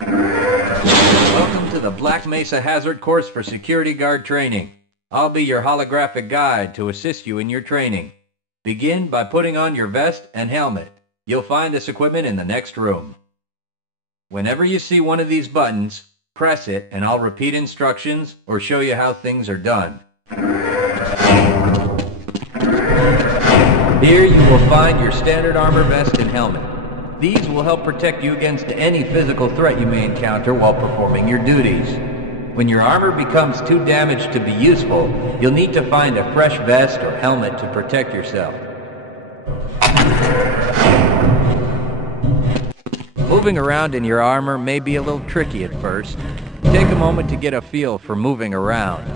Welcome to the Black Mesa Hazard Course for Security Guard Training. I'll be your holographic guide to assist you in your training. Begin by putting on your vest and helmet. You'll find this equipment in the next room. Whenever you see one of these buttons, press it and I'll repeat instructions or show you how things are done. Here you will find your standard armor vest and helmet. These will help protect you against any physical threat you may encounter while performing your duties. When your armor becomes too damaged to be useful, you'll need to find a fresh vest or helmet to protect yourself. Moving around in your armor may be a little tricky at first. Take a moment to get a feel for moving around.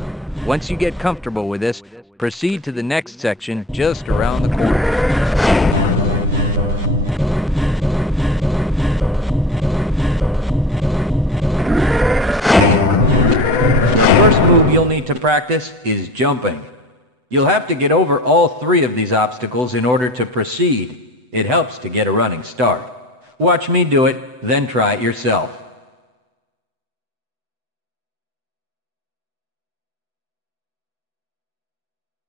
Once you get comfortable with this, proceed to the next section just around the corner. Move you'll need to practice is jumping. You'll have to get over all three of these obstacles in order to proceed. It helps to get a running start. Watch me do it, then try it yourself.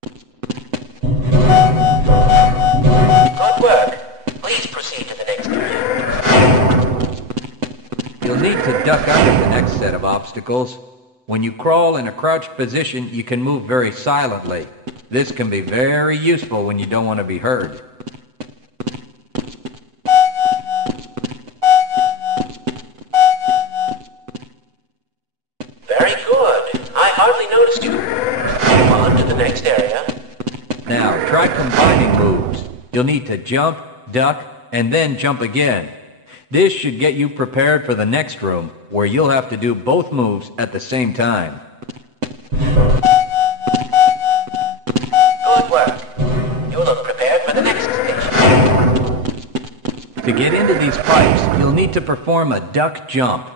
Good work. Please proceed to the next area. You'll need to duck under the next set of obstacles. When you crawl in a crouched position, you can move very silently. This can be very useful when you don't want to be heard. Very good. I hardly noticed you. Move on to the next area. Now, try combining moves. You'll need to jump, duck, and then jump again. This should get you prepared for the next room, where you'll have to do both moves at the same time. Good work. You look prepared for the next station. To get into these pipes, you'll need to perform a duck jump.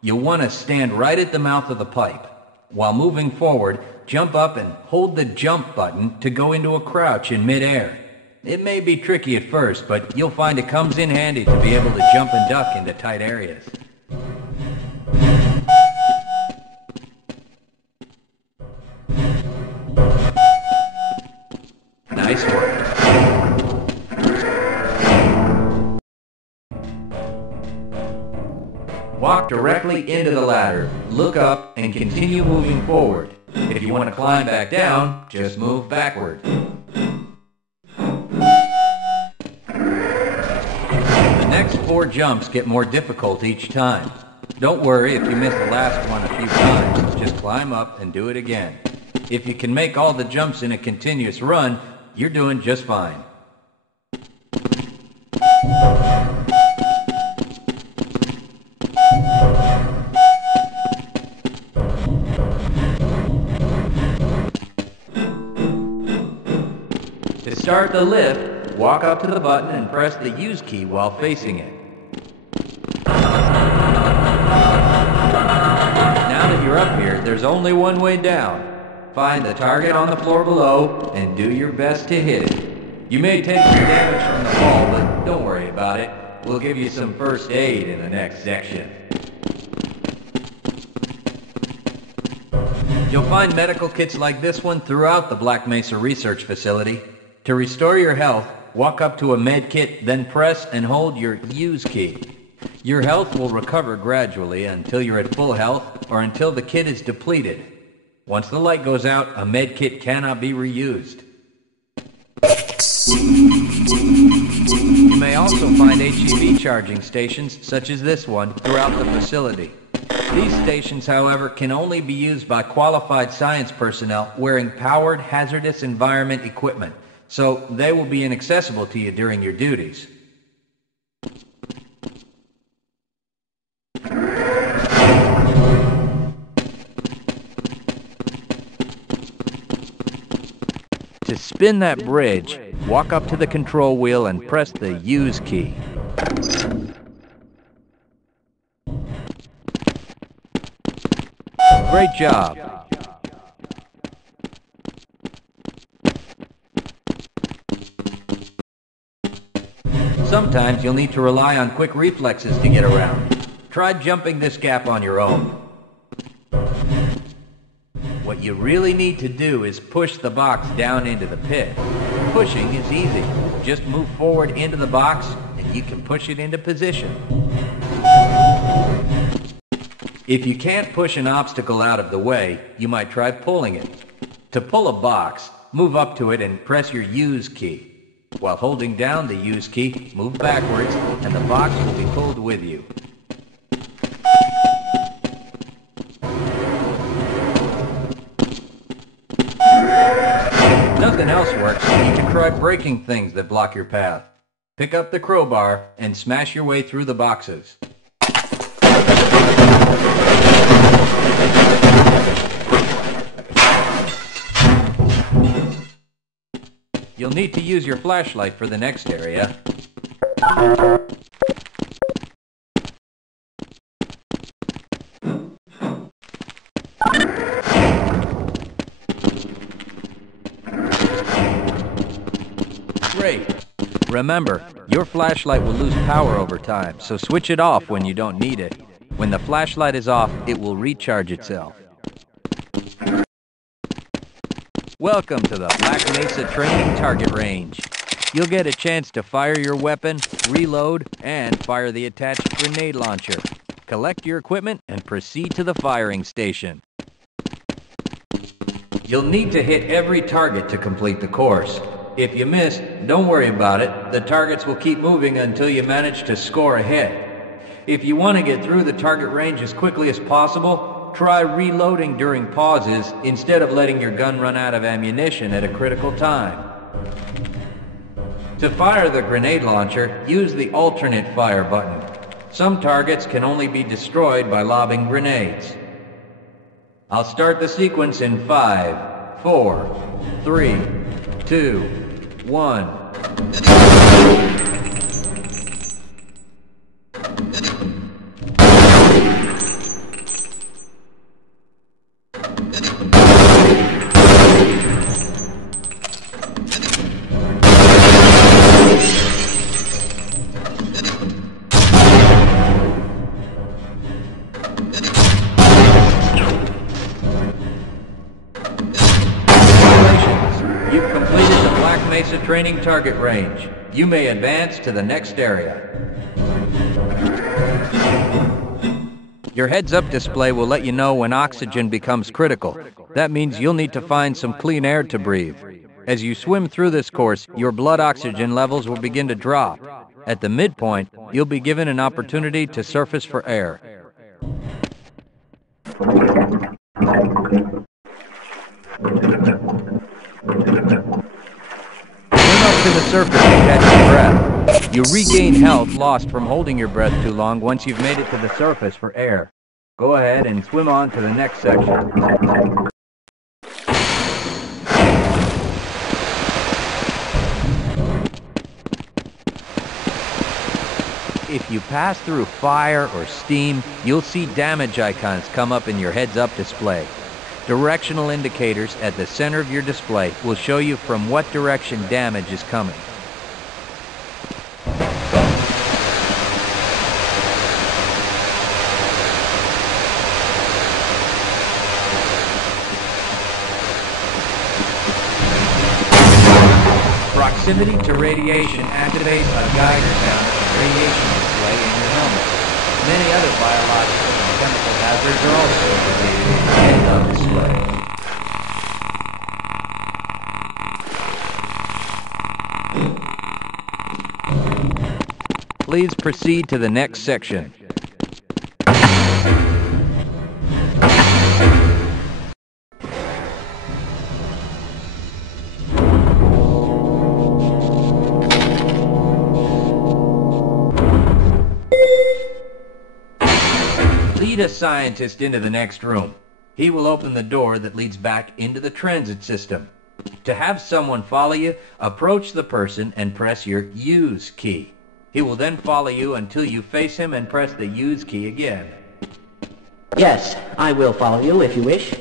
You'll want to stand right at the mouth of the pipe. While moving forward, jump up and hold the jump button to go into a crouch in midair. It may be tricky at first, but you'll find it comes in handy to be able to jump and duck into tight areas. Nice work. Walk directly into the ladder, look up, and continue moving forward. If you want to climb back down, just move backward. The next 4 jumps get more difficult each time. Don't worry if you miss the last one a few times, just climb up and do it again. If you can make all the jumps in a continuous run, you're doing just fine. To start the lift, walk up to the button and press the use key while facing it. Now that you're up here, there's only one way down. Find the target on the floor below and do your best to hit it. You may take some damage from the fall, but don't worry about it. We'll give you some first aid in the next section. You'll find medical kits like this one throughout the Black Mesa Research Facility. To restore your health, walk up to a med kit, then press and hold your use key. Your health will recover gradually until you're at full health or until the kit is depleted. Once the light goes out, a med kit cannot be reused. You may also find HEV charging stations, such as this one, throughout the facility. These stations, however, can only be used by qualified science personnel wearing powered hazardous environment equipment, so they will be inaccessible to you during your duties. To spin that bridge, walk up to the control wheel and press the use key. Great job. Sometimes you'll need to rely on quick reflexes to get around. Try jumping this gap on your own. What you really need to do is push the box down into the pit. Pushing is easy. Just move forward into the box and you can push it into position. If you can't push an obstacle out of the way, you might try pulling it. To pull a box, move up to it and press your use key. While holding down the use key, move backwards and the box will be pulled with you. If nothing else works, you can try breaking things that block your path. Pick up the crowbar and smash your way through the boxes. You'll need to use your flashlight for the next area. Great. Remember, your flashlight will lose power over time, so switch it off when you don't need it. When the flashlight is off, it will recharge itself. Welcome to the Black Mesa Training Target Range. You'll get a chance to fire your weapon, reload, and fire the attached grenade launcher. Collect your equipment and proceed to the firing station. You'll need to hit every target to complete the course. If you miss, don't worry about it. The targets will keep moving until you manage to score a hit. If you want to get through the target range as quickly as possible, try reloading during pauses instead of letting your gun run out of ammunition at a critical time. To fire the grenade launcher, use the alternate fire button. Some targets can only be destroyed by lobbing grenades. I'll start the sequence in 5, 4, 3, 2, 1. Mesa Training Target Range. You may advance to the next area. Your heads-up display will let you know when oxygen becomes critical. That means you'll need to find some clean air to breathe. As you swim through this course, your blood oxygen levels will begin to drop. At the midpoint, you'll be given an opportunity to surface for air. To the surface to catch your breath. You regain health lost from holding your breath too long once you've made it to the surface for air. Go ahead and swim on to the next section. If you pass through fire or steam, you'll see damage icons come up in your heads-up display. Directional indicators at the center of your display will show you from what direction damage is coming. Proximity to radiation activates a geiger count of radiation display in your helmet. Many other biological and chemical hazards are also indicated in the heads-up display. Please proceed to the next section. Lead a scientist into the next room. He will open the door that leads back into the transit system. To have someone follow you, approach the person and press your use key. He will then follow you until you face him and press the use key again. Yes, I will follow you if you wish.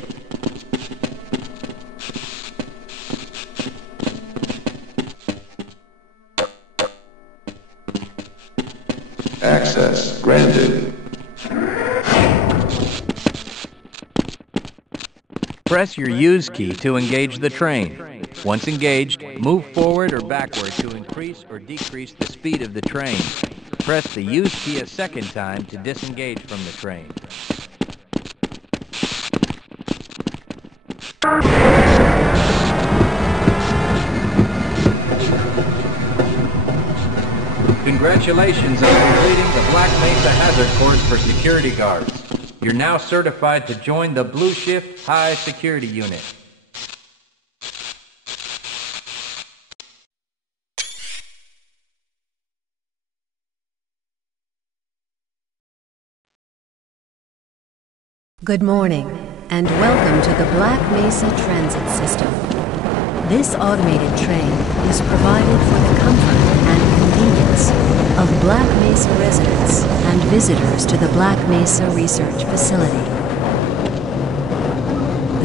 Access granted. Press your use key to engage the train. Once engaged, move forward or backward to increase or decrease the speed of the train. Press the use key a second time to disengage from the train. Congratulations on completing the Black Mesa Hazard course for security guards. You're now certified to join the BlueShift High Security Unit. Good morning, and welcome to the Black Mesa Transit System. This automated train is provided for the comfort and convenience of Black Mesa residents and visitors to the Black Mesa Research Facility.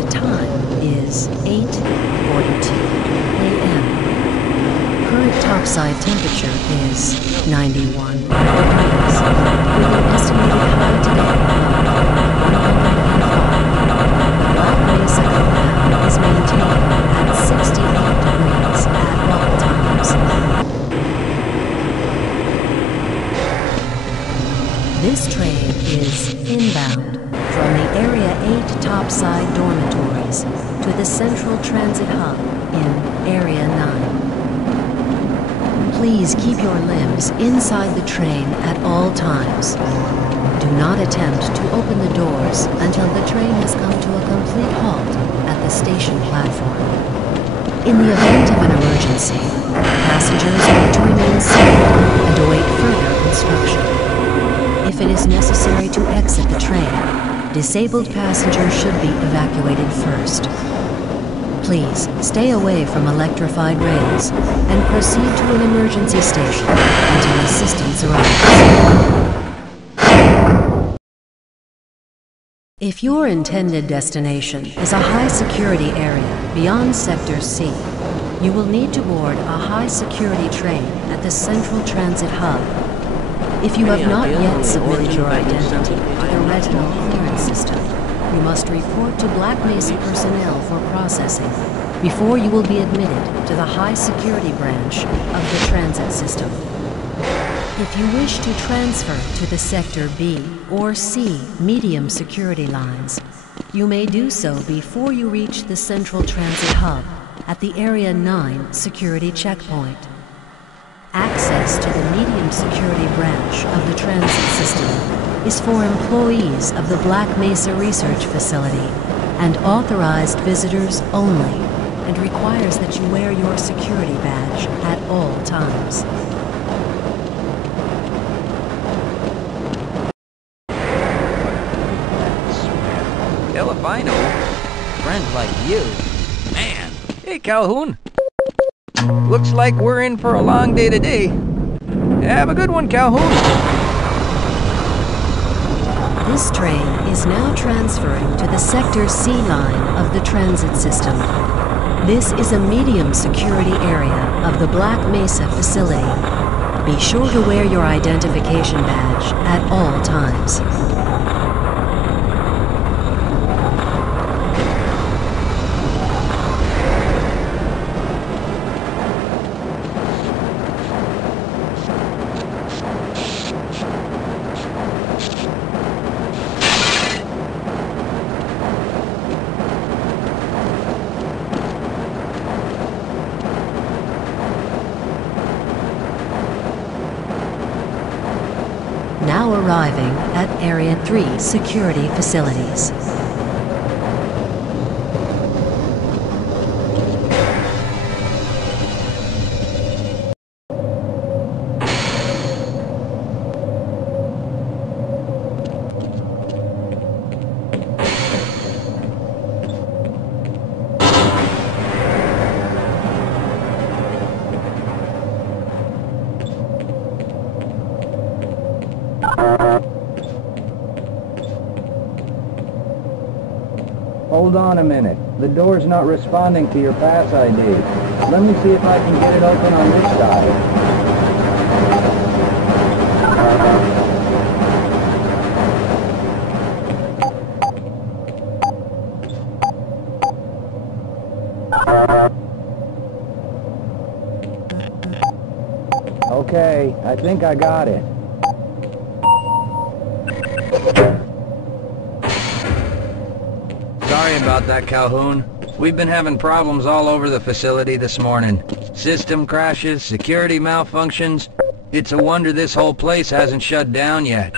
The time is 8:42 a.m. Current topside temperature is 91 degrees, with an estimated high today is maintained at 68 degrees at all times. This train is inbound from the Area 8 topside dormitories to the Central Transit Hub in Area 9. Please keep your limbs inside the train at all times. Do not attempt to open the doors until the train has come to a complete halt at the station platform. In the event of an emergency, passengers need to remain seated and await further instruction. If it is necessary to exit the train, disabled passengers should be evacuated first. Please stay away from electrified rails and proceed to an emergency station until assistance arrives. If your intended destination is a high-security area beyond Sector C, you will need to board a high-security train at the Central Transit Hub. If you have not yet submitted your identity to the retinal clearance system, you must report to Black Mesa personnel for processing before you will be admitted to the high-security branch of the transit system. If you wish to transfer to the Sector B or C medium security lines, you may do so before you reach the Central Transit Hub at the Area 9 security checkpoint. Access to the medium security branch of the transit system is for employees of the Black Mesa Research Facility and authorized visitors only, and requires that you wear your security badge at all times. Albino, friends like you. Man. Hey, Calhoun. Looks like we're in for a long day today. Have a good one, Calhoun. This train is now transferring to the Sector C line of the transit system. This is a medium security area of the Black Mesa facility. Be sure to wear your identification badge at all times. Now arriving at Area 3 security facilities. Hold on a minute. The door's not responding to your pass ID. Let me see if I can get it open on this side. I think I got it. Sorry about that, Calhoun. We've been having problems all over the facility this morning. System crashes, security malfunctions. It's a wonder this whole place hasn't shut down yet.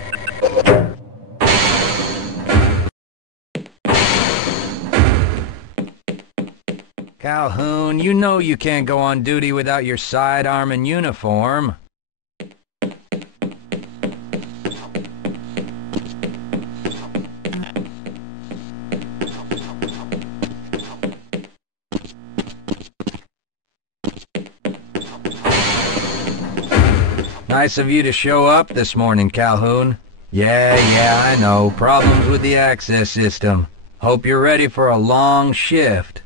Calhoun, you know you can't go on duty without your sidearm and uniform. Nice of you to show up this morning, Calhoun. Yeah, I know. Problems with the access system. Hope you're ready for a long shift.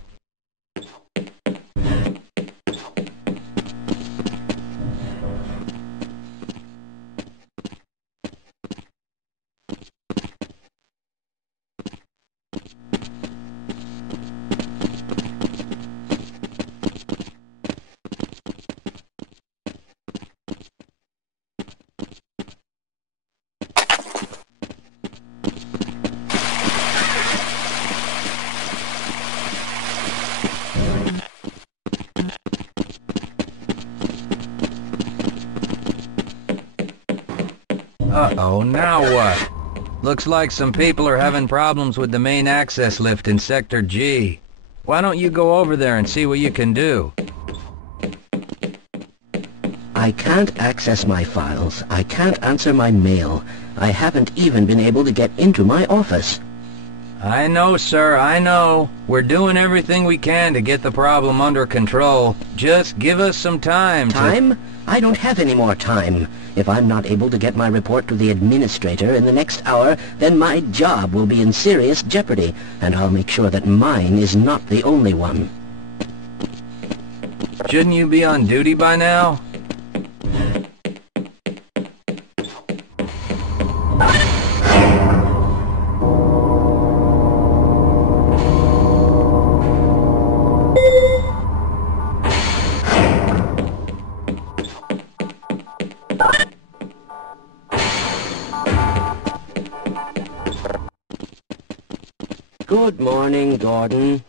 Uh-oh, now what? Looks like some people are having problems with the main access lift in Sector G. Why don't you go over there and see what you can do? I can't access my files. I can't answer my mail. I haven't even been able to get into my office. I know, sir, I know. We're doing everything we can to get the problem under control. Just give us some time. Time? I don't have any more time. If I'm not able to get my report to the administrator in the next hour, then my job will be in serious jeopardy, and I'll make sure that mine is not the only one. Shouldn't you be on duty by now? Good morning, Gordon.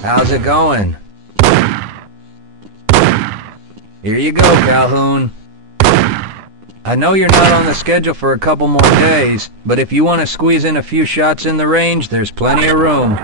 How's it going? Here you go, Calhoun. I know you're not on the schedule for a couple more days, but if you want to squeeze in a few shots in the range, there's plenty of room.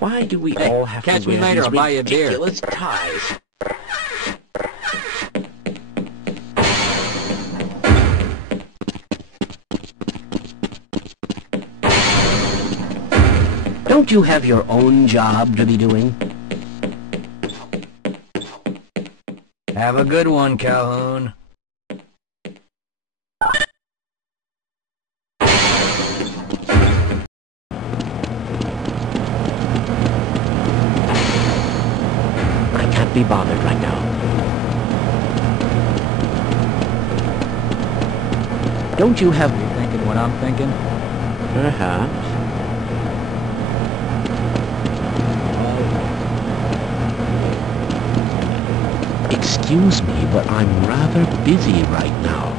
Why do we all have catch to me wear later, these I'll buy you a beer. ridiculous ties? Don't you have your own job to be doing? Have a good one, Calhoun. be bothered right now. Don't you have... Are you thinking what I'm thinking? Perhaps. Excuse me, but I'm rather busy right now.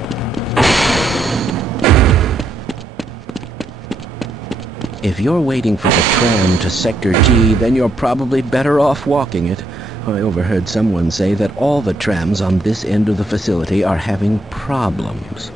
If you're waiting for the tram to Sector G, then you're probably better off walking it. I overheard someone say that all the trams on this end of the facility are having problems.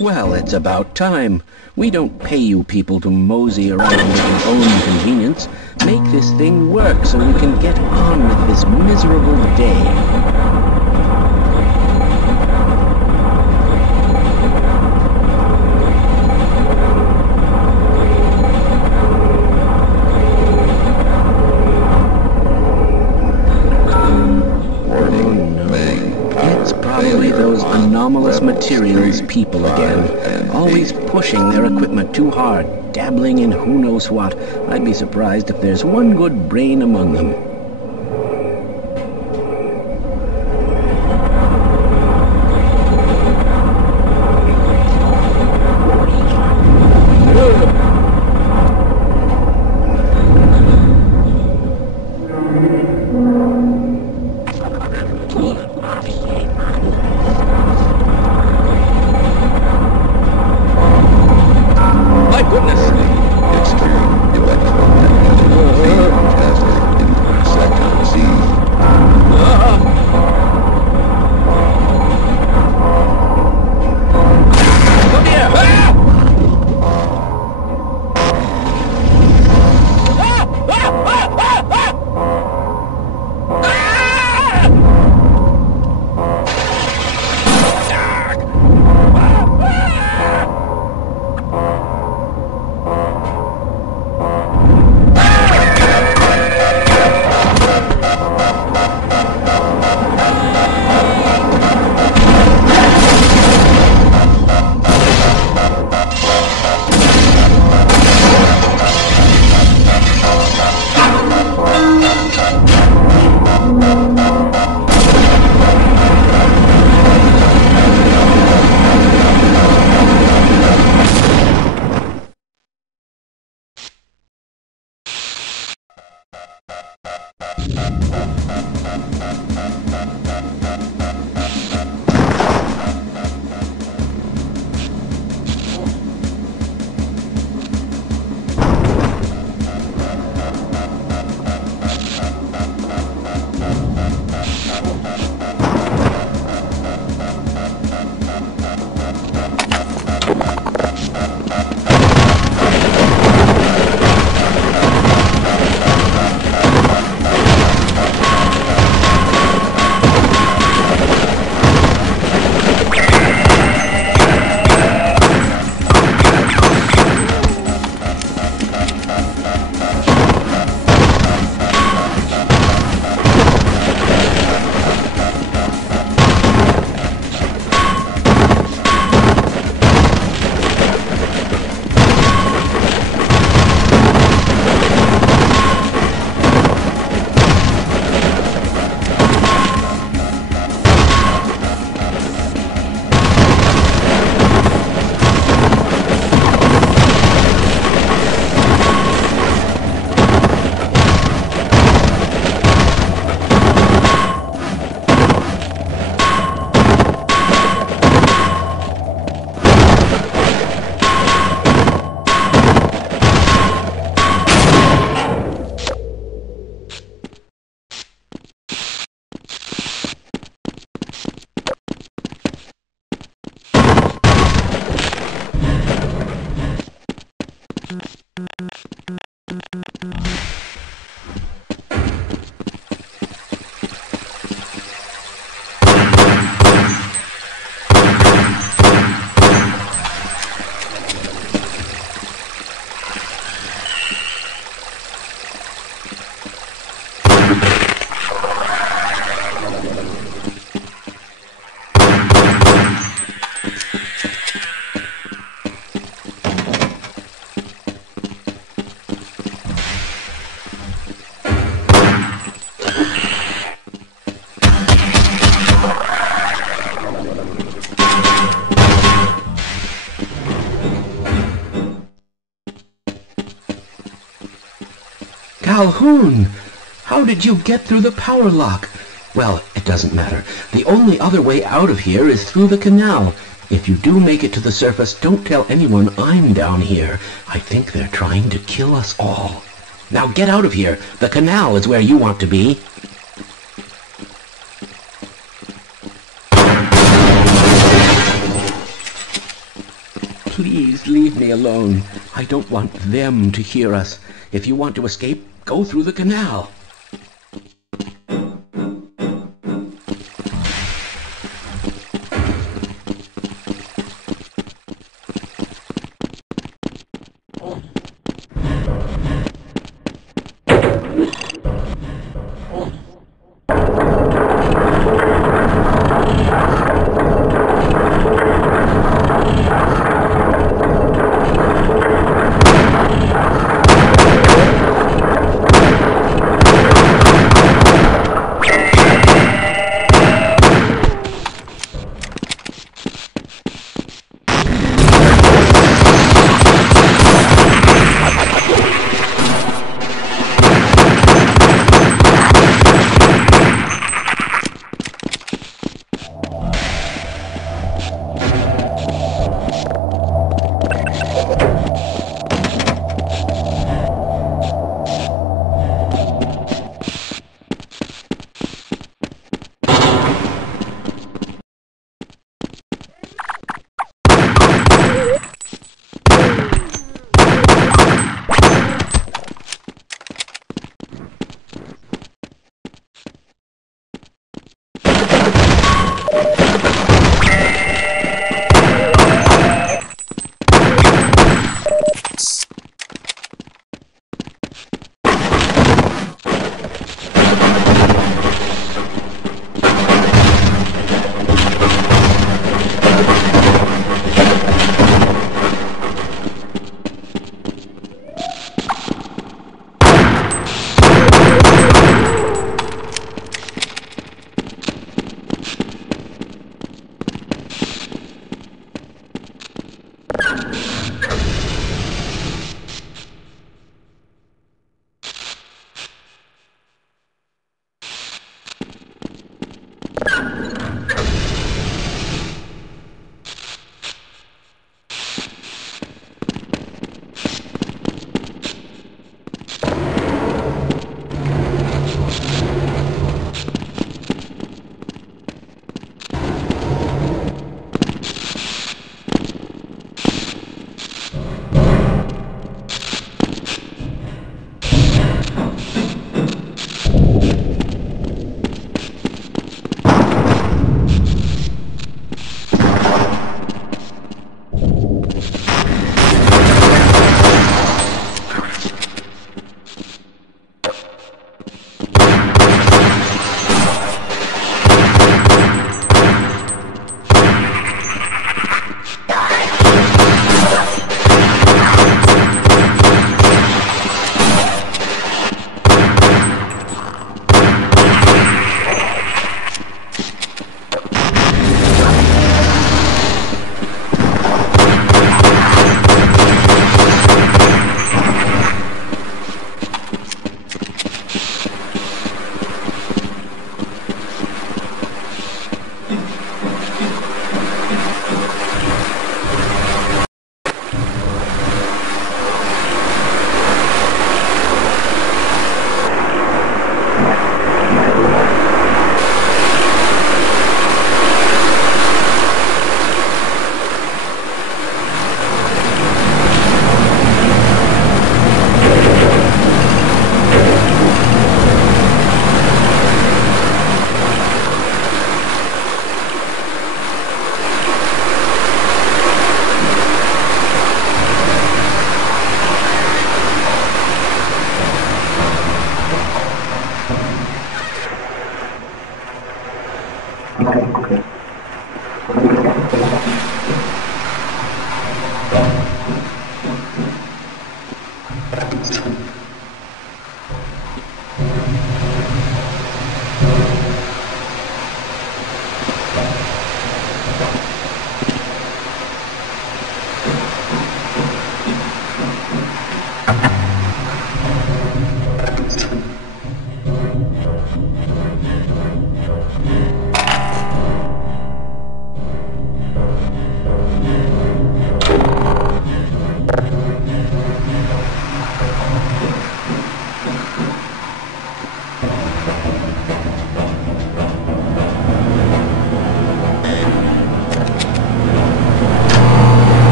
Well, it's about time. We don't pay you people to mosey around at your own convenience. Make this thing work so we can get on with this miserable day. Anomalous materials people again, always pushing their equipment too hard, dabbling in who knows what. I'd be surprised if there's one good brain among them. Calhoun! How did you get through the power lock? Well, it doesn't matter. The only other way out of here is through the canal. If you do make it to the surface, don't tell anyone I'm down here. I think they're trying to kill us all. Now get out of here. The canal is where you want to be. Please leave me alone. I don't want them to hear us. If you want to escape, go through the canal.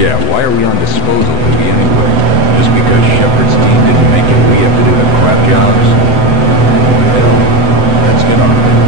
Yeah, why are we on disposal duty anyway? Just because Shepard's team didn't make it, we have to do the crap jobs? Well, let's get on with it.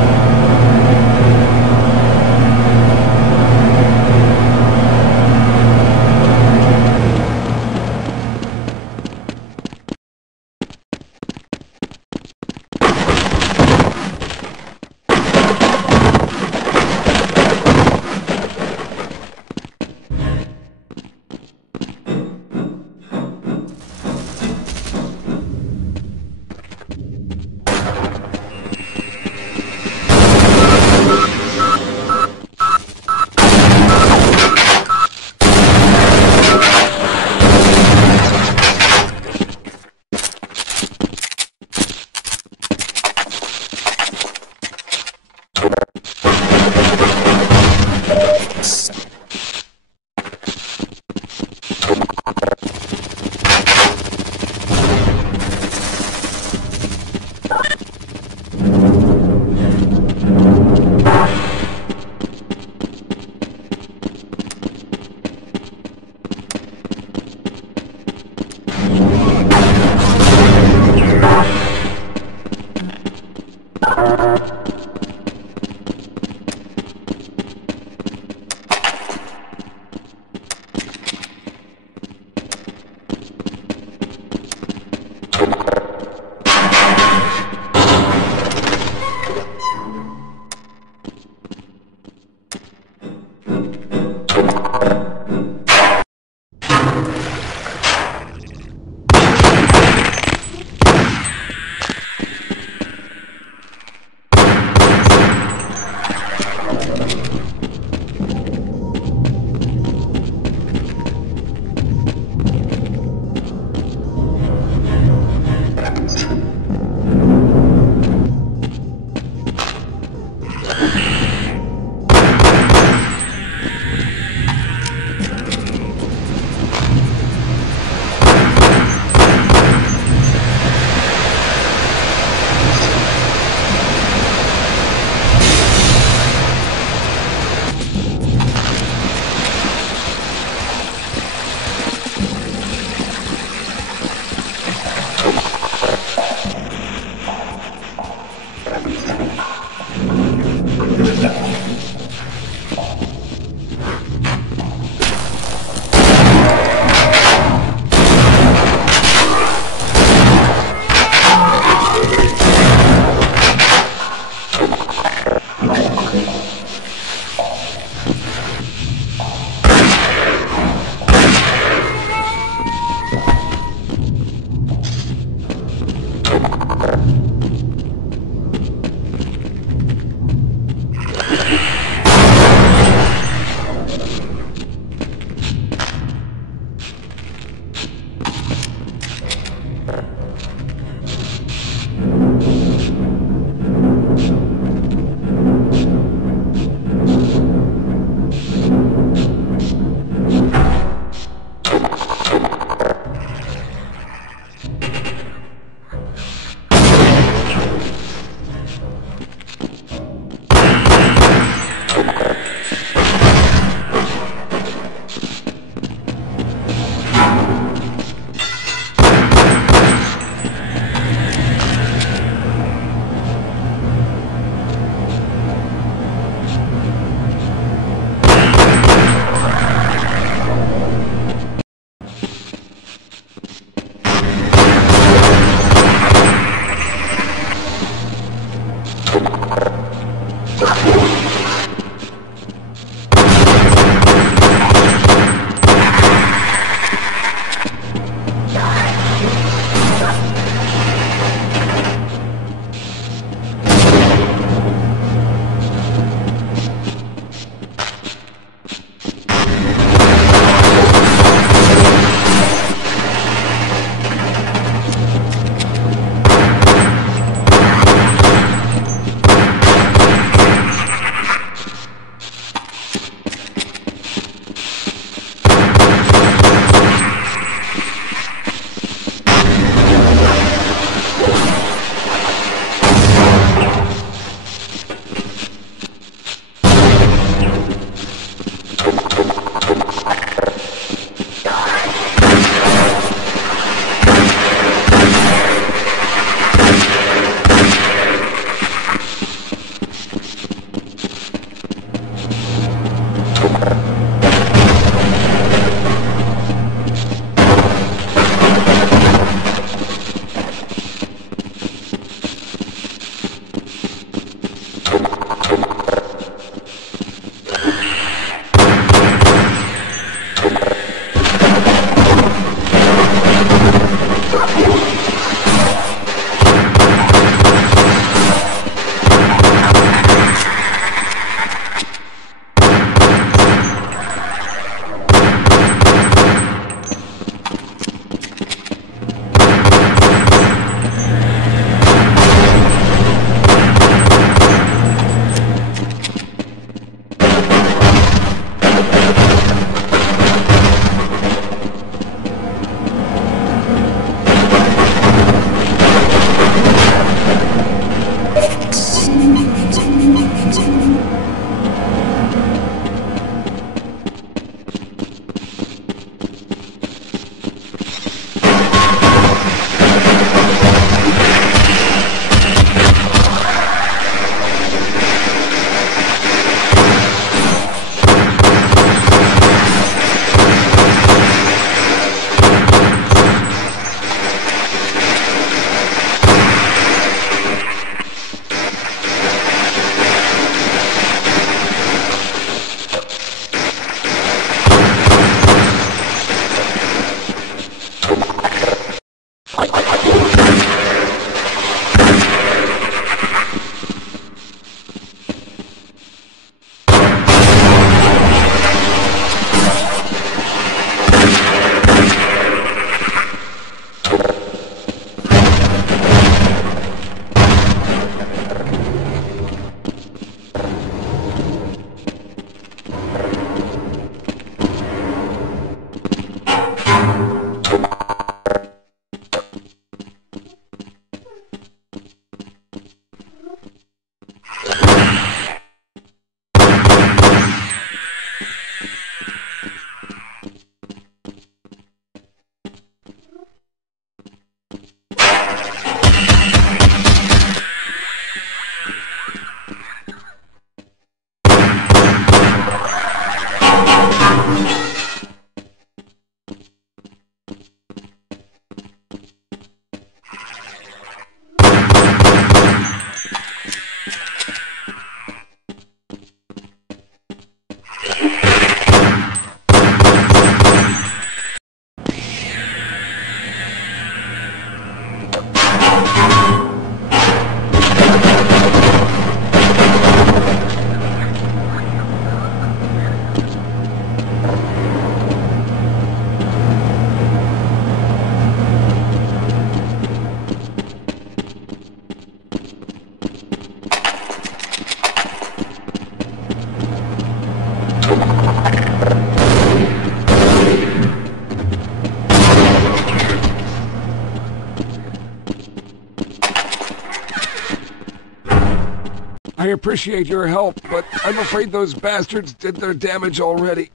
appreciate your help, but I'm afraid those bastards did their damage already.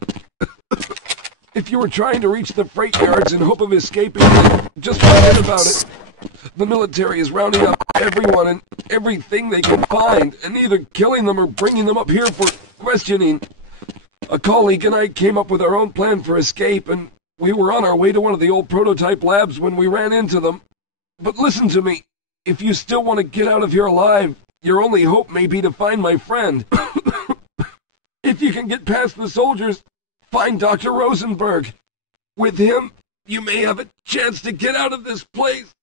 If you were trying to reach the freight yards in hope of escaping, just forget about it. The military is rounding up everyone and everything they can find, and either killing them or bringing them up here for questioning. A colleague and I came up with our own plan for escape, and we were on our way to one of the old prototype labs when we ran into them. But listen to me. If you still want to get out of here alive, your only hope may be to find my friend. If you can get past the soldiers, find Dr. Rosenberg. With him, you may have a chance to get out of this place.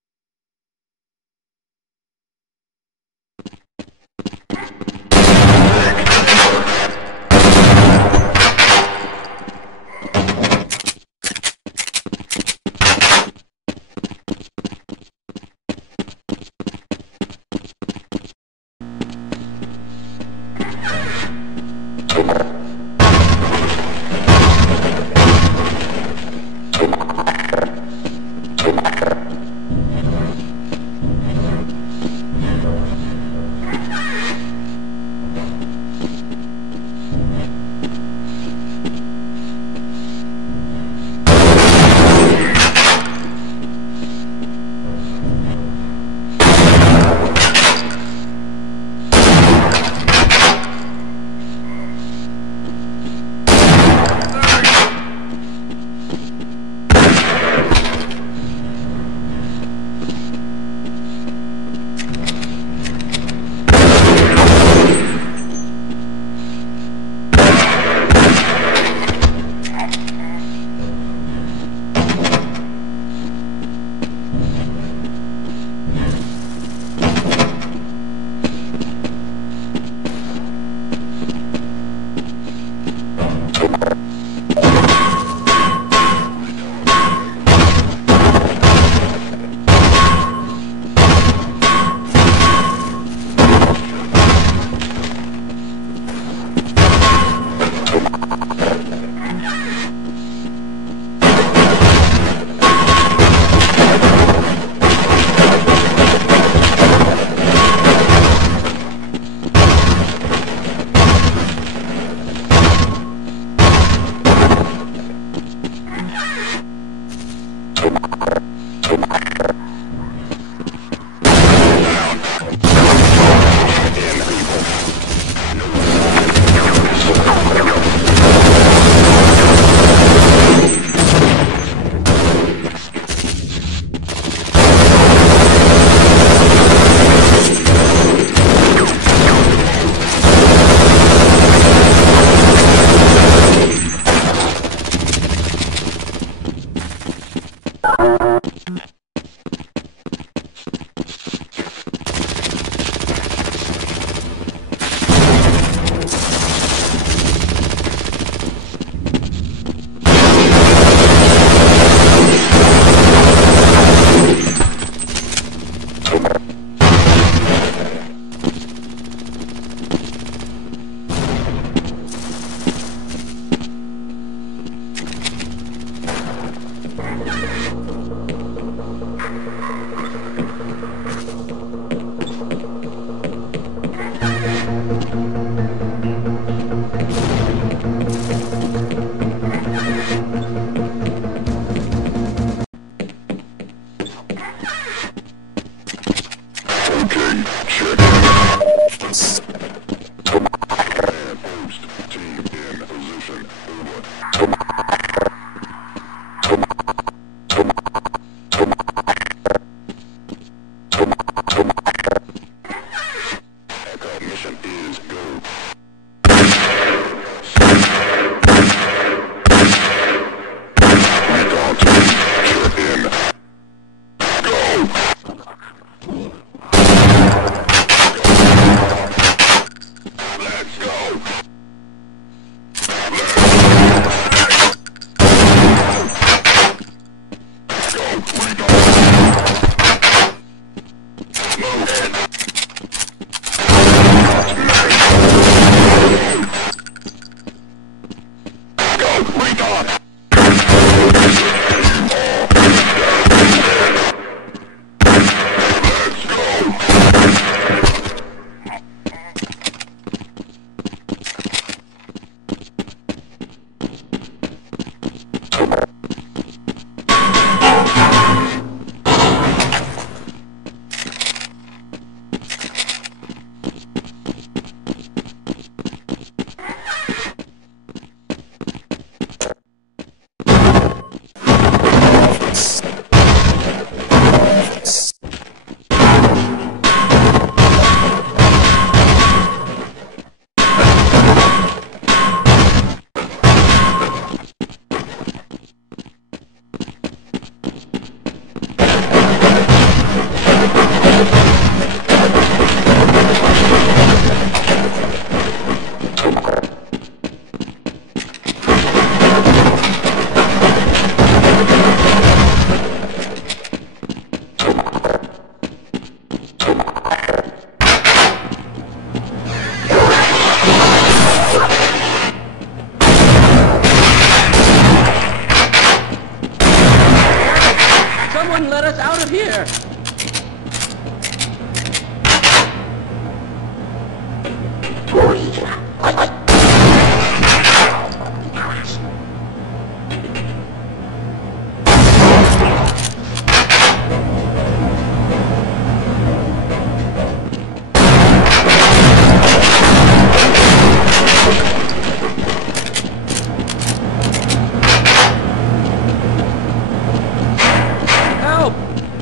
here!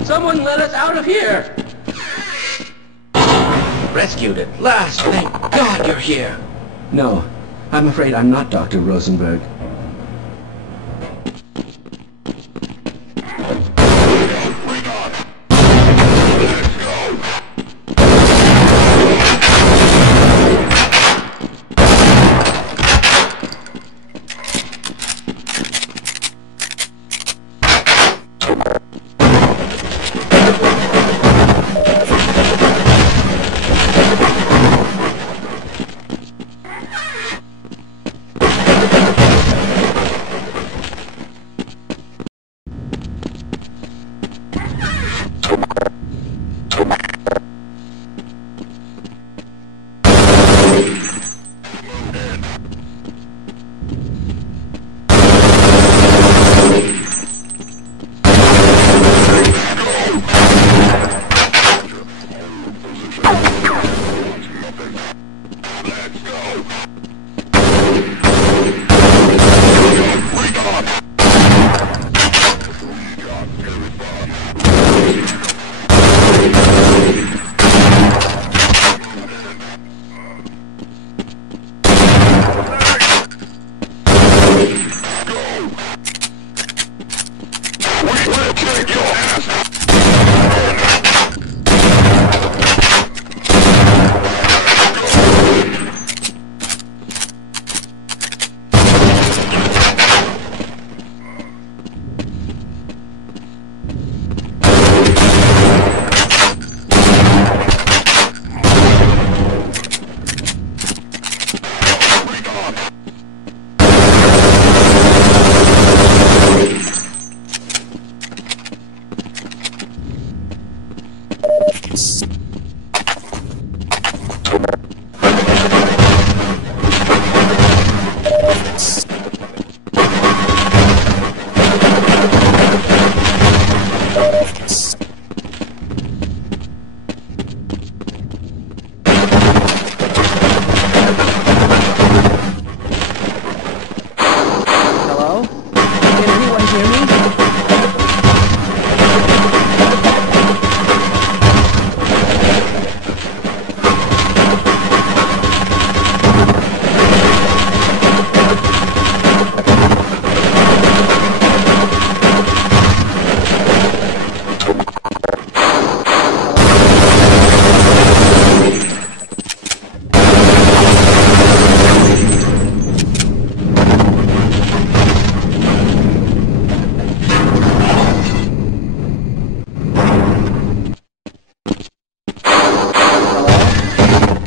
Someone let us out of here! Rescued at last! Thank God you're here! No, I'm afraid I'm not Dr. Rosenberg.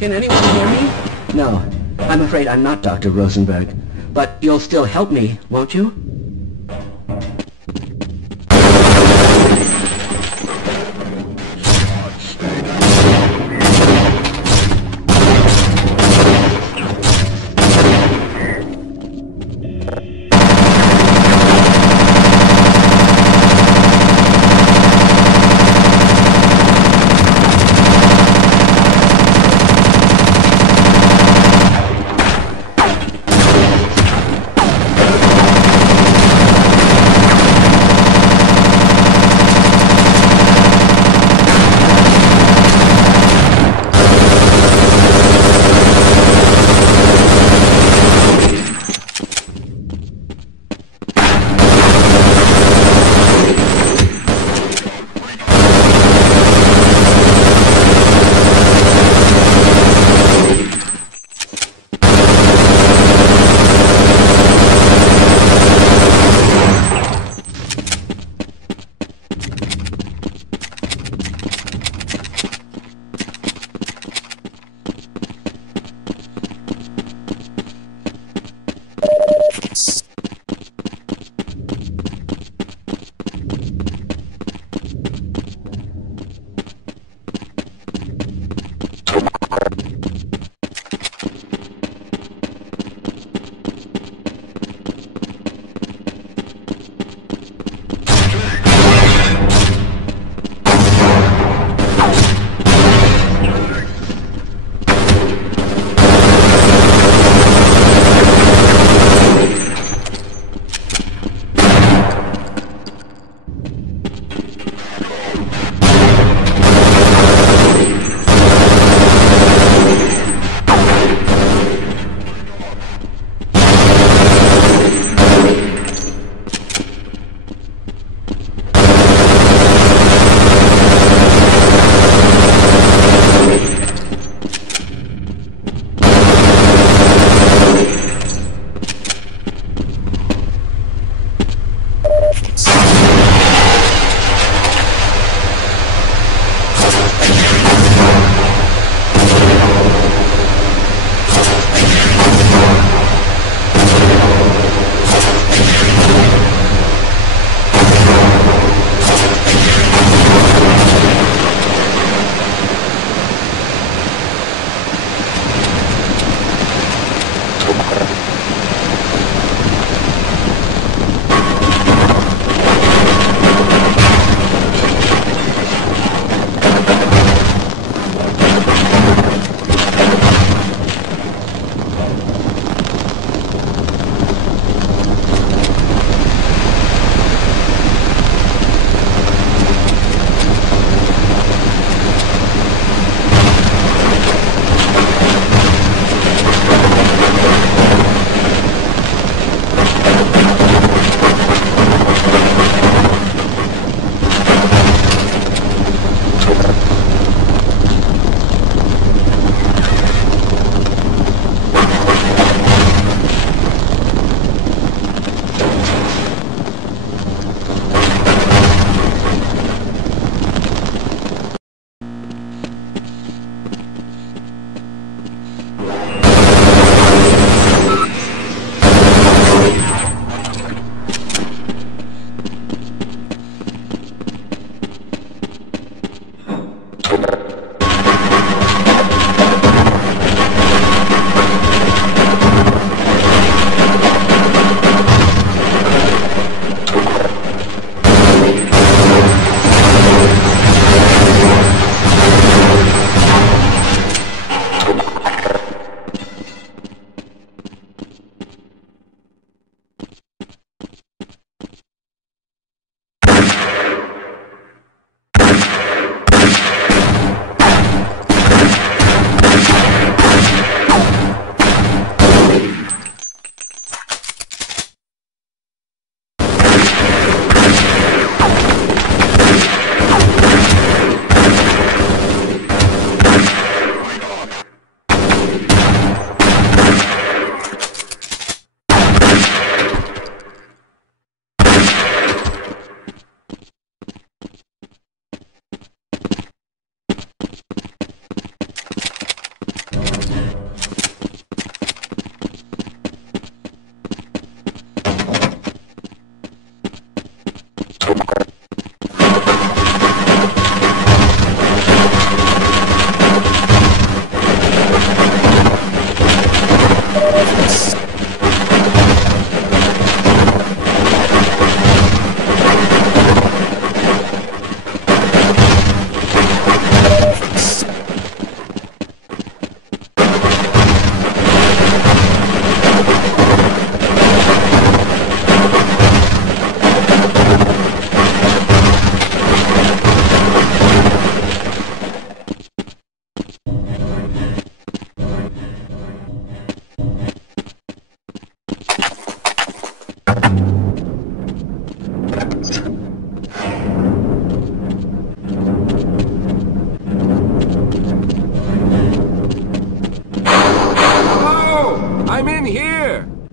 Can anyone hear me? No, I'm afraid I'm not Dr. Rosenberg. But you'll still help me, won't you?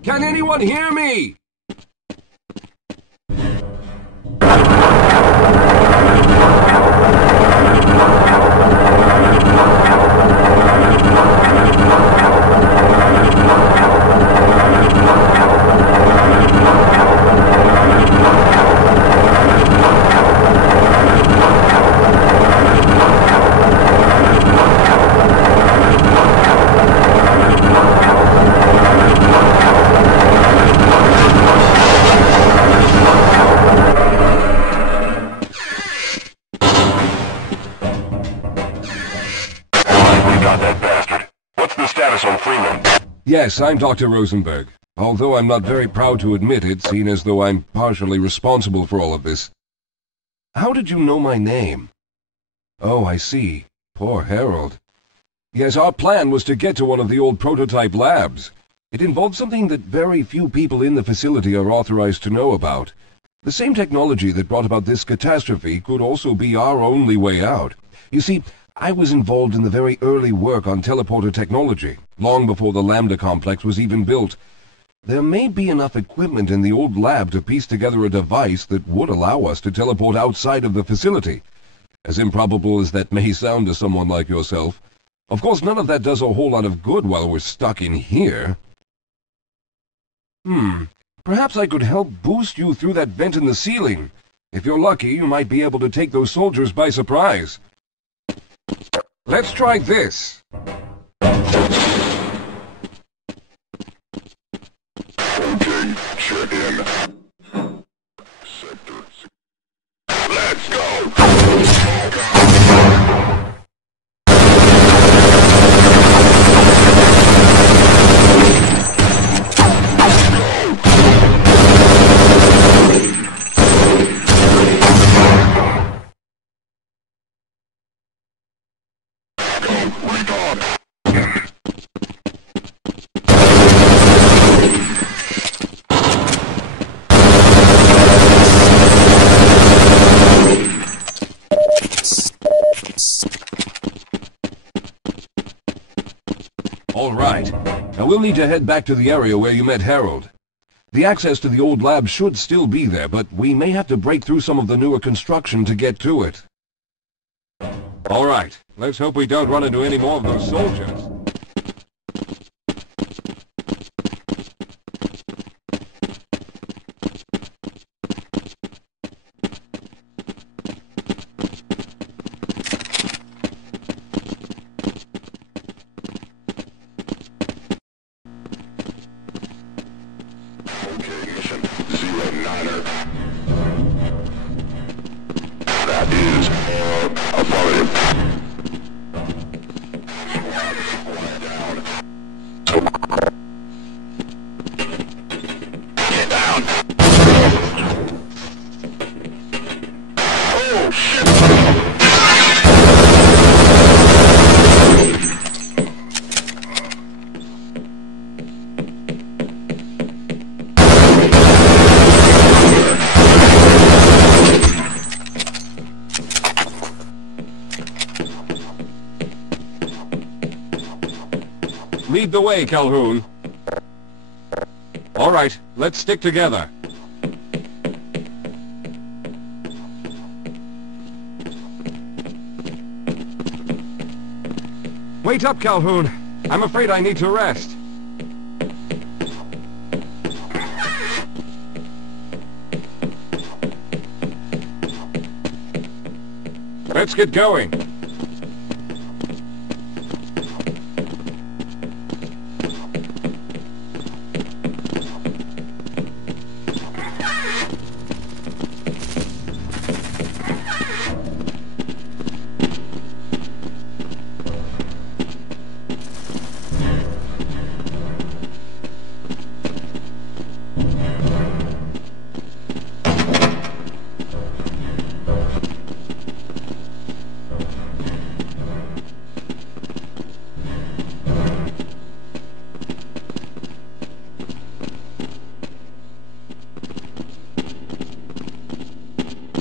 Can anyone hear me? Yes, I'm Dr. Rosenberg, although I'm not very proud to admit it, seeing as though I'm partially responsible for all of this. How did you know my name? Oh, I see. Poor Harold. Yes, our plan was to get to one of the old prototype labs. It involved something that very few people in the facility are authorized to know about. The same technology that brought about this catastrophe could also be our only way out. You see, I was involved in the very early work on teleporter technology, long before the Lambda complex was even built. There may be enough equipment in the old lab to piece together a device that would allow us to teleport outside of the facility. As improbable as that may sound to someone like yourself. Of course, none of that does a whole lot of good while we're stuck in here. Perhaps I could help boost you through that vent in the ceiling. If you're lucky, you might be able to take those soldiers by surprise. Let's try this. Okay, check in. Sector. Let's go! All right. Now we'll need to head back to the area where you met Harold. The access to the old lab should still be there, but we may have to break through some of the newer construction to get to it. All right. Let's hope we don't run into any more of those soldiers. Lead the way, Calhoun. All right, let's stick together. Wait up, Calhoun. I'm afraid I need to rest. Let's get going.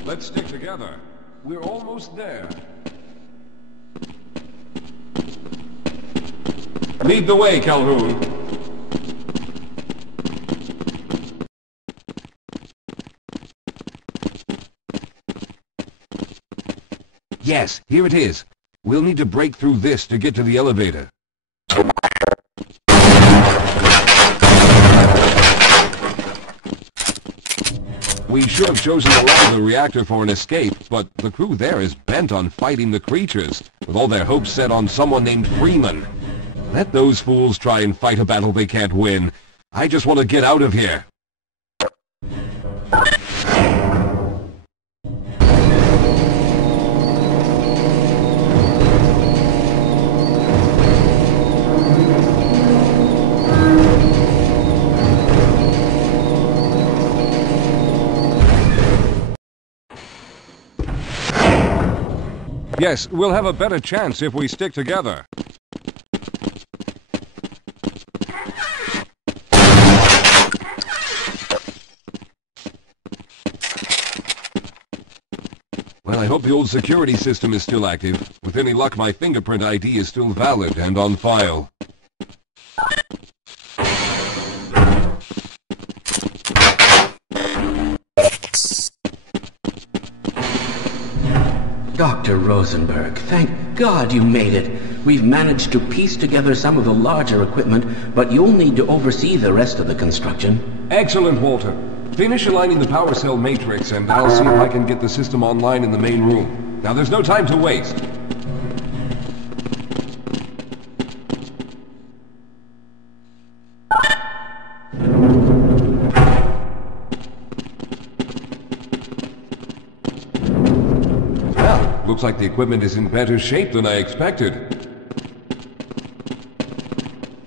Let's stick together. We're almost there. Lead the way, Calhoun. Yes, here it is. We'll need to break through this to get to the elevator. We should have chosen the lab of the reactor for an escape, but the crew there is bent on fighting the creatures, with all their hopes set on someone named Freeman. Let those fools try and fight a battle they can't win. I just want to get out of here. Yes, we'll have a better chance if we stick together. Well, I hope the old security system is still active. With any luck, my fingerprint ID is still valid and on file. Dr. Rosenberg, thank God you made it. We've managed to piece together some of the larger equipment, but you'll need to oversee the rest of the construction. Excellent, Walter. Finish aligning the power cell matrix, and I'll see if I can get the system online in the main room. Now, there's no time to waste. Well, looks like the equipment is in better shape than I expected.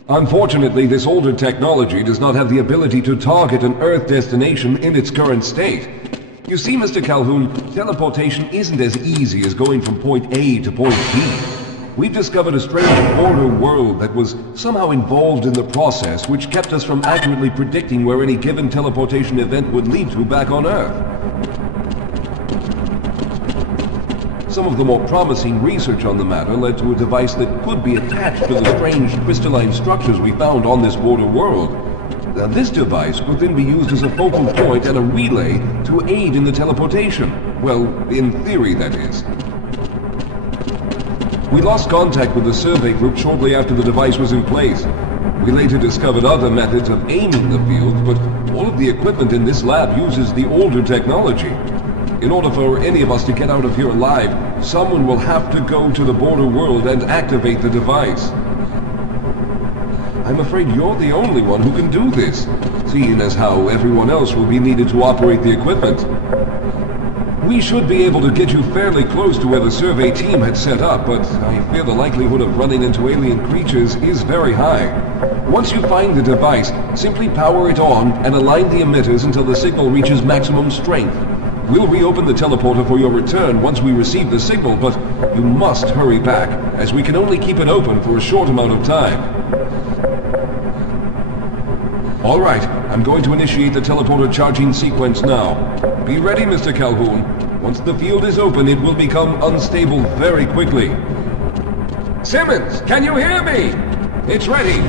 Unfortunately, this older technology does not have the ability to target an Earth destination in its current state. You see, Mr. Calhoun, teleportation isn't as easy as going from point A to point B. We've discovered a strange border world that was somehow involved in the process, which kept us from accurately predicting where any given teleportation event would lead to back on Earth. Some of the more promising research on the matter led to a device that could be attached to the strange crystalline structures we found on this border world. Now, this device could then be used as a focal point and a relay to aid in the teleportation. Well, in theory, that is. We lost contact with the survey group shortly after the device was in place. We later discovered other methods of aiming the field, but all of the equipment in this lab uses the older technology. In order for any of us to get out of here alive, someone will have to go to the border world and activate the device. I'm afraid you're the only one who can do this, seeing as how everyone else will be needed to operate the equipment. We should be able to get you fairly close to where the survey team had set up, but I fear the likelihood of running into alien creatures is very high. Once you find the device, simply power it on and align the emitters until the signal reaches maximum strength. We'll reopen the teleporter for your return once we receive the signal, but you must hurry back, as we can only keep it open for a short amount of time. All right, I'm going to initiate the teleporter charging sequence now. Be ready, Mr. Calhoun. Once the field is open, it will become unstable very quickly. Simmons, can you hear me? It's ready.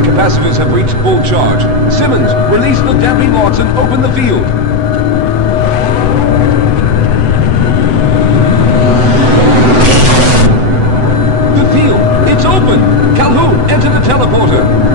Capacitors have reached full charge. Simmons, release the damping locks and open the field. The field, it's open! Calhoun, enter the teleporter!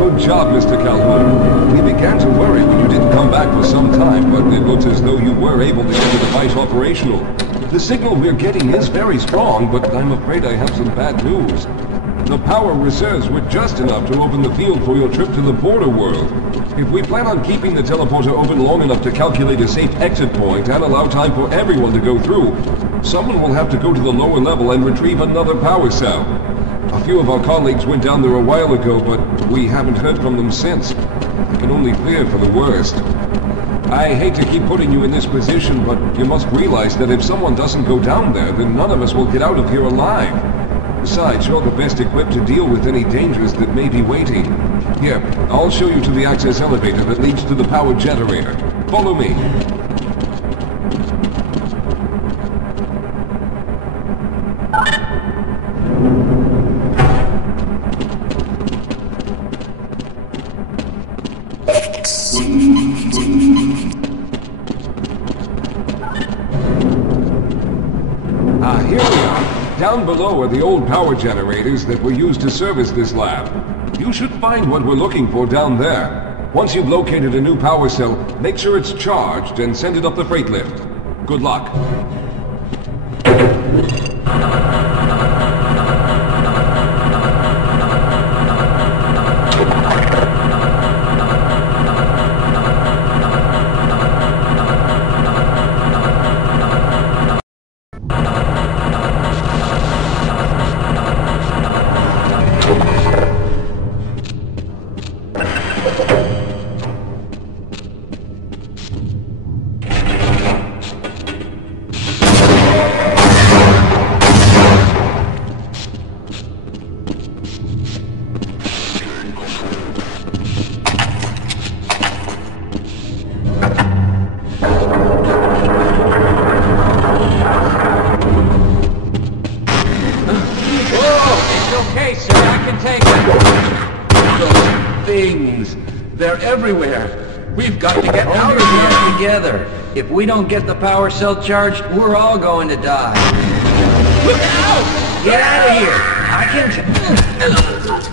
Good job, Mr. Calhoun. We began to worry when you didn't come back for some time, but it looks as though you were able to get the device operational. The signal we're getting is very strong, but I'm afraid I have some bad news. The power reserves were just enough to open the field for your trip to the border world. If we plan on keeping the teleporter open long enough to calculate a safe exit point and allow time for everyone to go through, Someone will have to go to the lower level and retrieve another power cell. A few of our colleagues went down there a while ago, but we haven't heard from them since. I can only fear for the worst. I hate to keep putting you in this position, but you must realize that if someone doesn't go down there, then none of us will get out of here alive. Besides, you're the best equipped to deal with any dangers that may be waiting. Here, I'll show you to the access elevator that leads to the power generator. Follow me. Here we are. Down below are the old power generators that were used to service this lab. You should find what we're looking for down there. Once you've located a new power cell, make sure it's charged and send it up the freight lift. Good luck. We've got to get out of here together. If we don't get the power cell charged, we're all going to die. Look out! Get out of here! I can...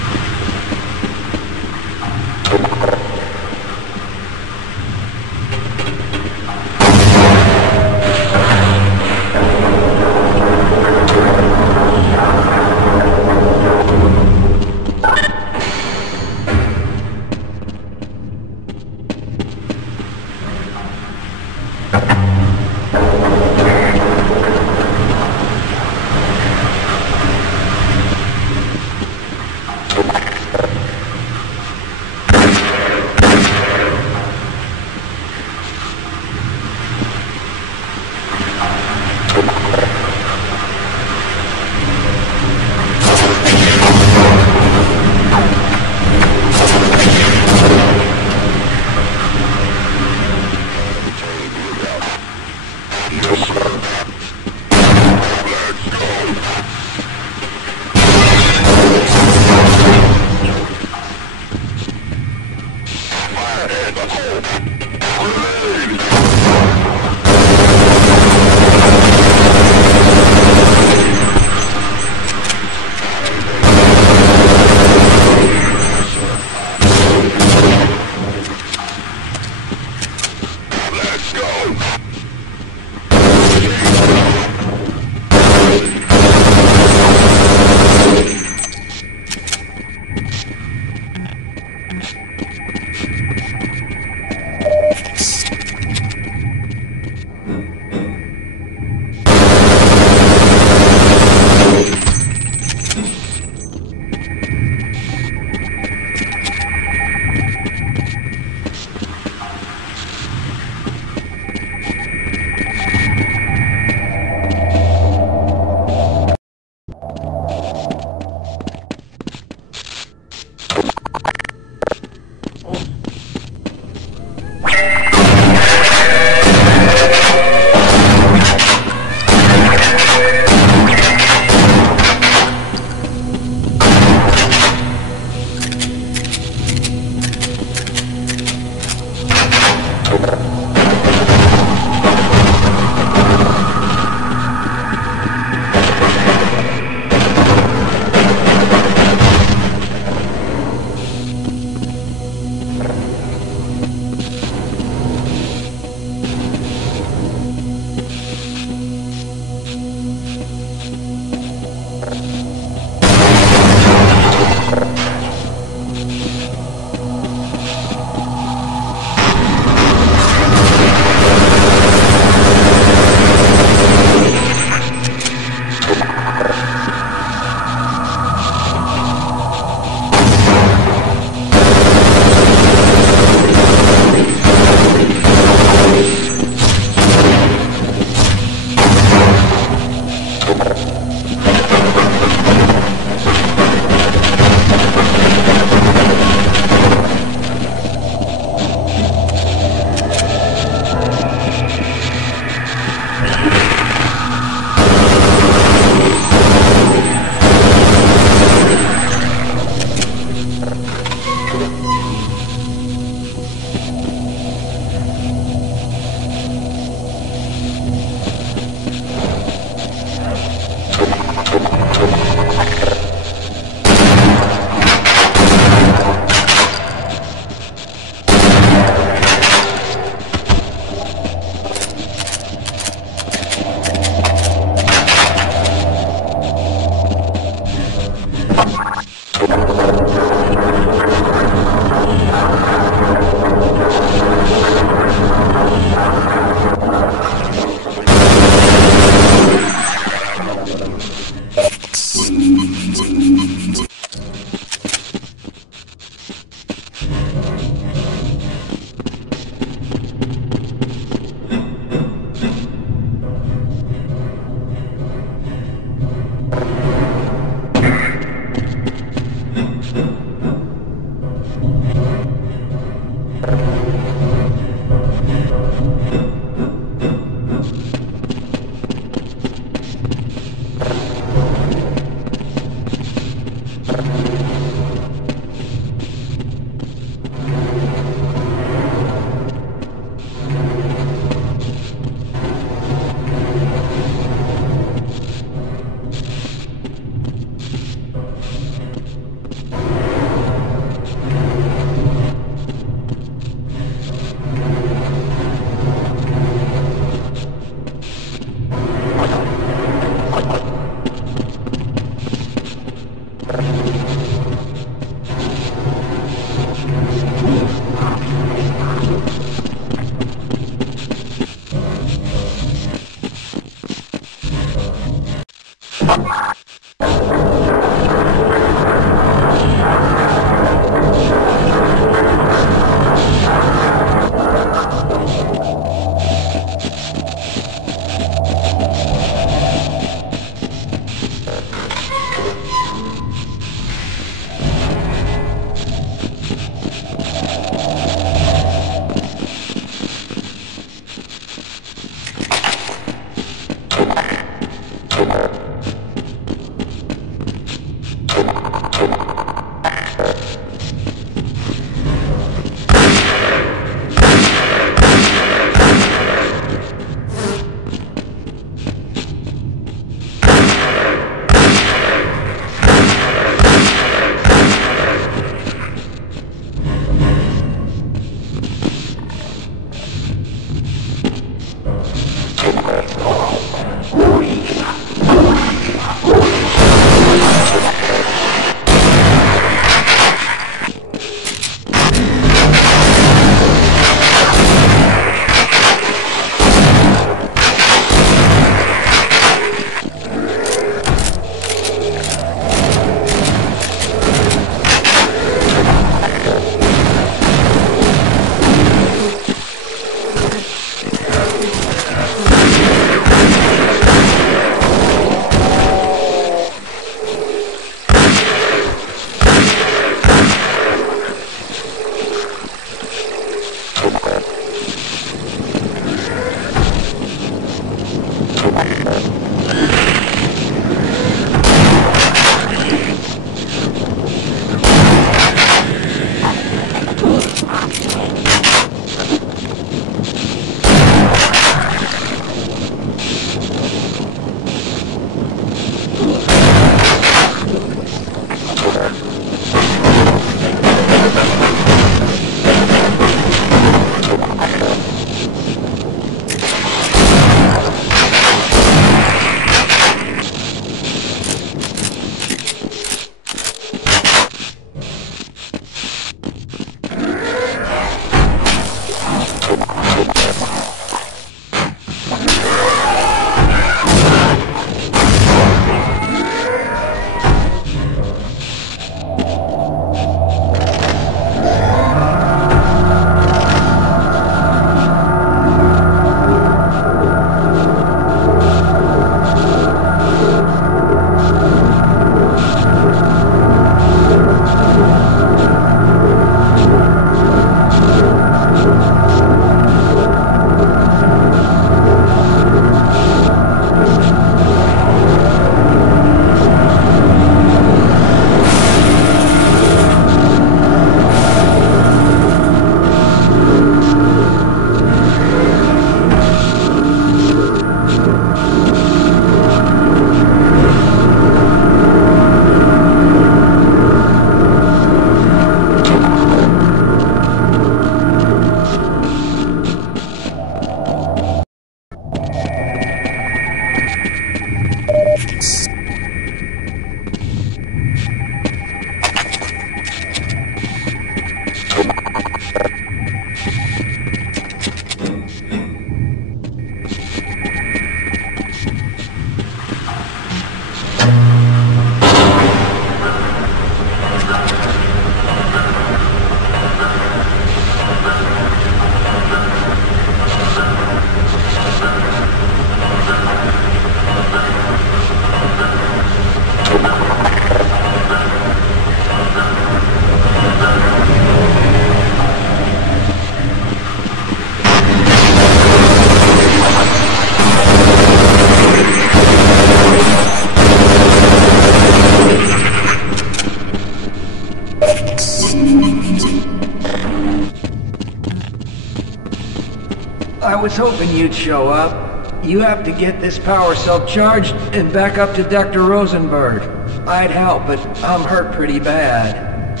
was hoping you'd show up. You have to get this power cell charged and back up to Dr. Rosenberg. I'd help, but I'm hurt pretty bad.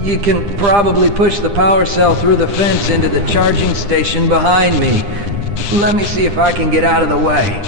You can probably push the power cell through the fence into the charging station behind me. Let me see if I can get out of the way.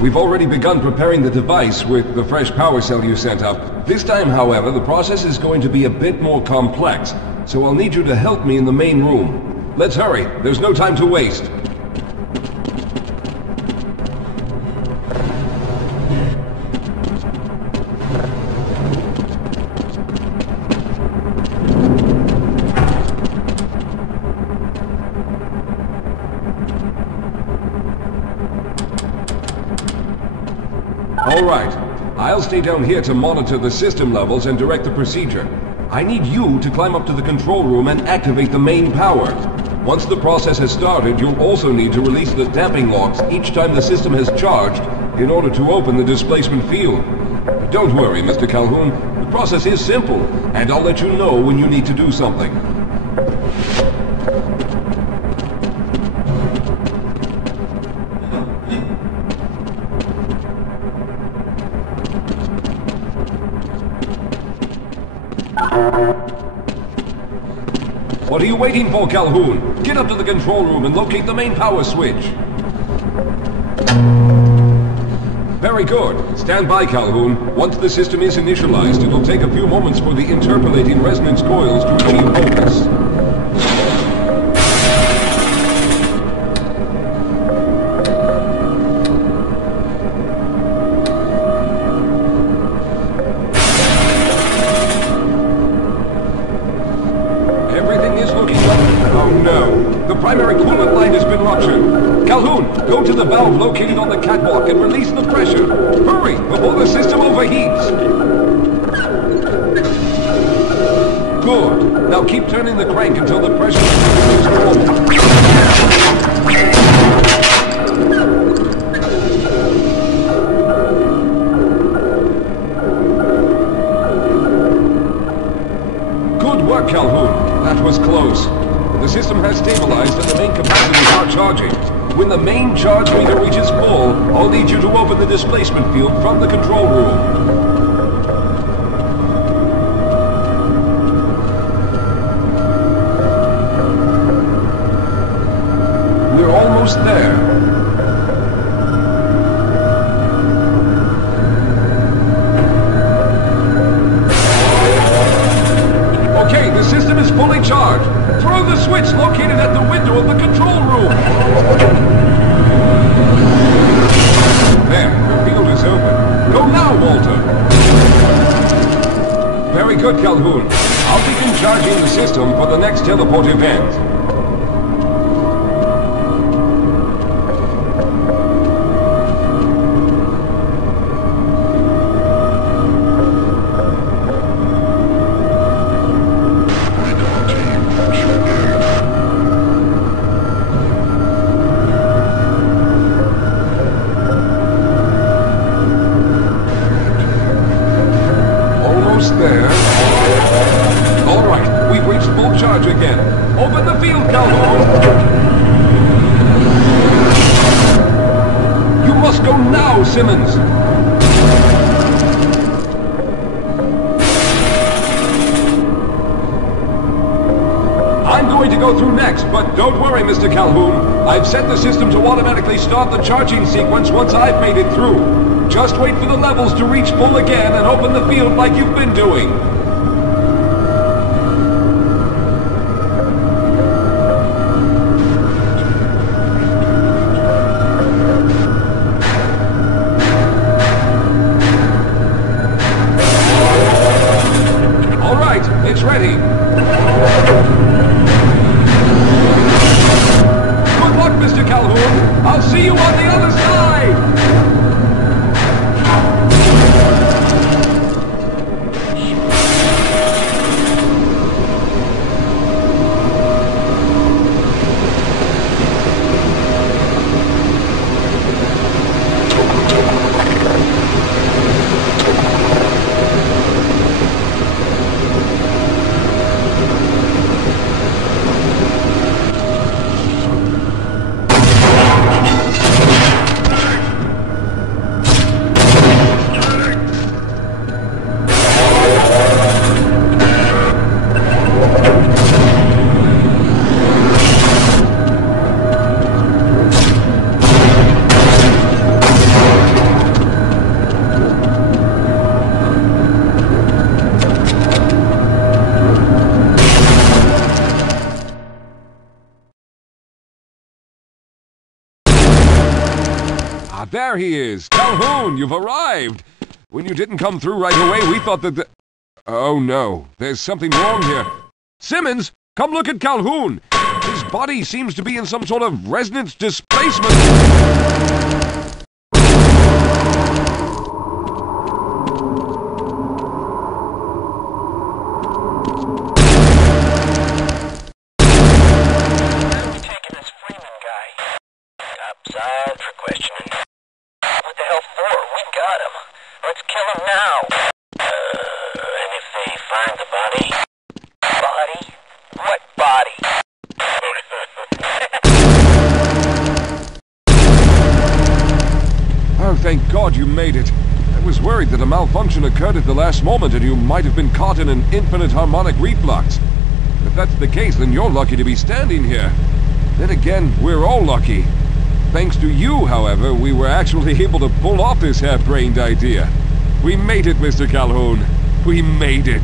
We've already begun preparing the device with the fresh power cell you sent up. This time, however, the process is going to be a bit more complex, so I'll need you to help me in the main room. Let's hurry, there's no time to waste. All right. I'll stay down here to monitor the system levels and direct the procedure. I need you to climb up to the control room and activate the main power. Once the process has started, you'll also need to release the damping locks each time the system has charged in order to open the displacement field. Don't worry, Mr. Calhoun. The process is simple, and I'll let you know when you need to do something. What are you waiting for, Calhoun? Get up to the control room and locate the main power switch. Very good. Stand by, Calhoun. Once the system is initialized, it'll take a few moments for the interpolating resonance coils to achieve focus. Primary coolant line has been ruptured. Calhoun, go to the valve located on the catwalk and release the pressure. Hurry, before the system overheats. Good. Now keep turning the crank until the pressure is normal. Good work, Calhoun. That was close. The system has stabilized and the main capacitors are charging. When the main charge meter reaches full, I'll need you to open the displacement field from the control room. We're almost there. Okay, the system is fully charged. Throw the switch located at the window of the control room. There, the field is open. Go now, Walter. Very good, Calhoun. I'll begin charging the system for the next teleport event. go, Simmons! I'm going to go through next, but don't worry, Mr. Calhoun. I've set the system to automatically start the charging sequence once I've made it through. Just wait for the levels to reach full again and open the field like you've been doing. All right, it's ready. Mr. Calhoun, I'll see you on the other side! There he is! Calhoun, you've arrived! When you didn't come through right away, we thought that the... Oh no, there's something wrong here. Simmons, come look at Calhoun! His body seems to be in some sort of resonance displacement. I'm taking this Freeman guy. Upside for questioning. What the hell for? We got him. Let's kill him now. And if they find the body... Body? What body? Oh, thank God you made it. I was worried that a malfunction occurred at the last moment and you might have been caught in an infinite harmonic reflux. If that's the case, then you're lucky to be standing here. Then again, we're all lucky. Thanks to you, however, we were actually able to pull off this harebrained idea. We made it, Mr. Calhoun. We made it.